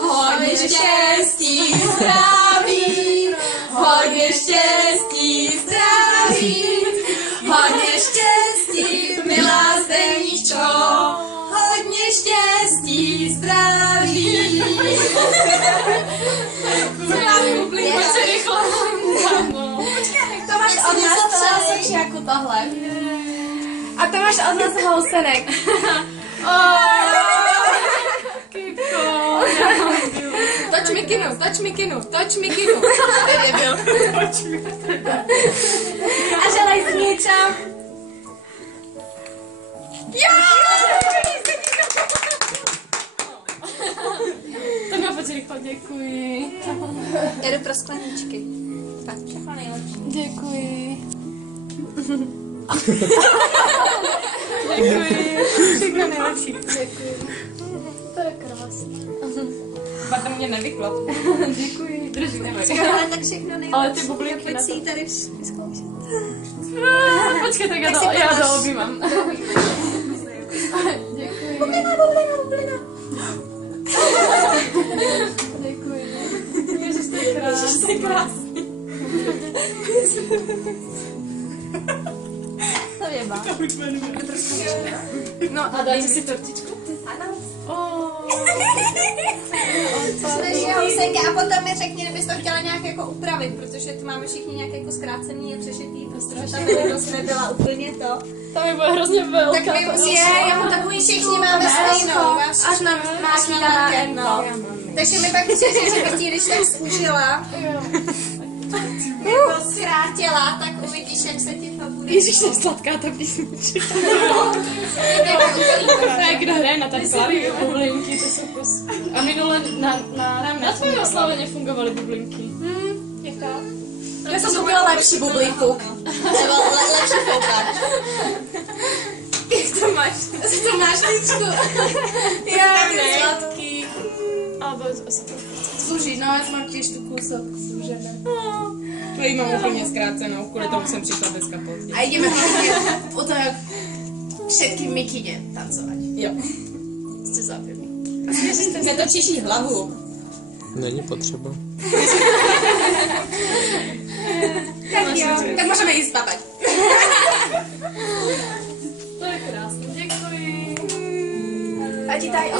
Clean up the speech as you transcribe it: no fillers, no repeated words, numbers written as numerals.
Hodně štěstí, zdraví, hodně štěstí, zdraví, hodně štěstí, milá Zdeníčko, hodně štěstí, zdraví. To máš od nás jako tohle. A to máš od nás housenek. Toč mikinu. Tady byl. A želej si niečo. Tak ma poď rýchlo, děkuji. Jedu pro skleničky. Tak. Děkuji. Děkuji. Všechno nejlepší. Děkuji. To je krásné. Pak mě nevyklop. Děkuji. Drží, neboj. Ale tak všechno nejlepší. Ale ty bublinky pojď na si to. ji tady vyzkoušet. Počkej, tak já to objímám. Děkuji. Bublina. Děkuji. Ježiš, to je krásný. To je krásný. To mě má. No a dajte si tortičku? Ano. Snaží housenky a potom mi řekni, kdybys to chtěla nějak jako upravit, protože tu máme všichni nějak jako zkrácený a přešitý, protože ta velikost nebyla úplně to. To mi bude hrozně velká. Tak my musíme, já mám takový všichni máme stejnou. Až nám máš na jedno. Takže mi pak přijde, že bych ti když tak zúžila, nebo zkrátila, tak uvidíš, jak se ti to bude. Ježiš, jsem sladká ta písnička. Tak kdo hraje na tak klaví bublinky, to jsou kus. A minule na tvojí oslavě nefungovaly bublinky. Jaká? Já jsem koupila lepší bublinku. Nebo lepší foukáč. Jak to máš? To máš líčku. Já je sladký. Alebo asi to. Služí, no já mám těž tu kůsok služené. Tvojí mám úplně zkrácenou, kvůli tomu jsem přišla dneska pozdě. A jdeme o to, jak všetky mikyně tancovat. Jo. Jste zapěli. Netočíš jí hlavu. Není potřeba. Tak jo, tak můžeme jít spapat. To je krásné, děkuji. A ti tady